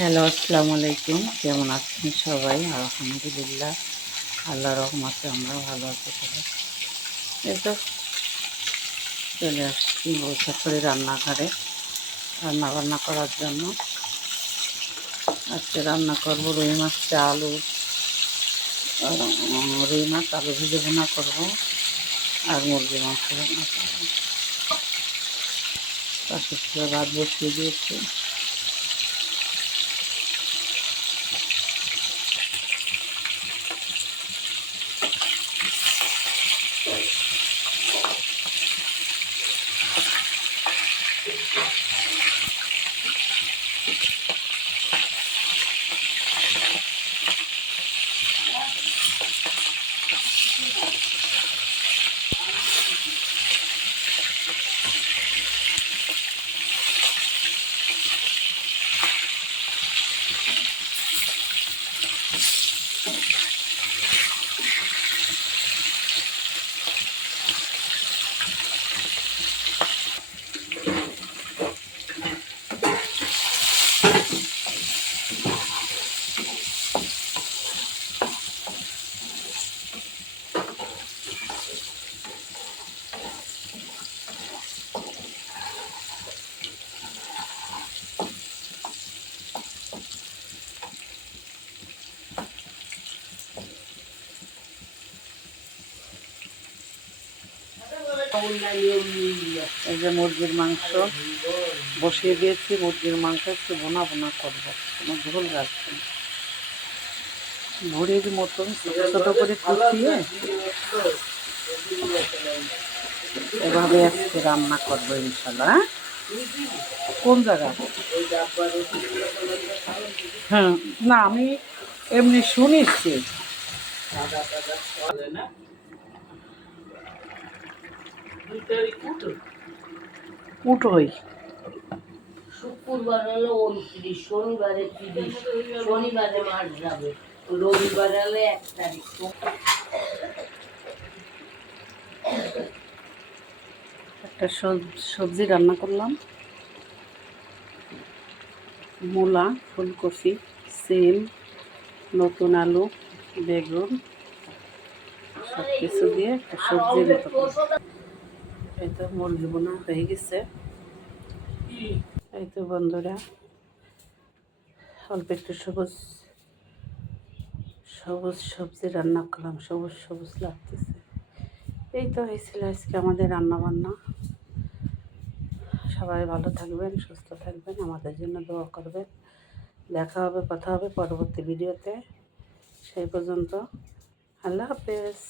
Hello, আসসালামু আলাইকুম। কেমন আছেন সবাই? আলহামদুলিল্লাহ, আল্লাহ রহমতে আমরা ভালো আছি সবাই। এই তো চলে আসছি বৈশাখী রান্নাঘরে রান্না করার জন্য। আজকে রান্না করবো রুই মাছ, আলু, রুই মাছ আলু ভেজে ভুনা করবো আর মুরগি মাংস রান্না করবো। পাশে ভাত বসিয়ে দিয়েছি। এই যে মুরগির মাংস বসিয়ে দিয়েছি। মুরগির মাংস একটু বোনা বোনা করবো, কোনো ঝোল রাখছি না। ভুড়ির মতন ছোটো ছোটো করে কুচিয়ে এভাবে আজকে রান্না করবো ইনশাল্লাহ। কোন জায়গা? হ্যাঁ, না আমি এমনি শুনেছি। উঠোই শুক্রবার হলো 29, শনিবারে 30, শনিবারে মাস যাবে, রবিবার হলে 1 তারিখ। একটা সবজি রান্না করলাম। মূলা, ফুলকপি, সিম, নতুন আলু, বেগুন সব কিছু দিয়ে একটা সবজির মতো করলাম। এই তো মুরগি বোনা হয়ে গেছে। এই তো বন্ধুরা, অল্প একটু সবুজ সবুজ সবজি রান্না করলাম। সবুজ সবুজ লাগতেছে। এই তো হয়েছিল আজকে আমাদের রান্না বান্না। সবাই ভালো থাকবেন, সুস্থ থাকবেন, আমাদের জন্য দোয়া করবেন। দেখা হবে, কথা হবে পরবর্তী ভিডিওতে। সেই পর্যন্ত আল্লাহ হাফেজ।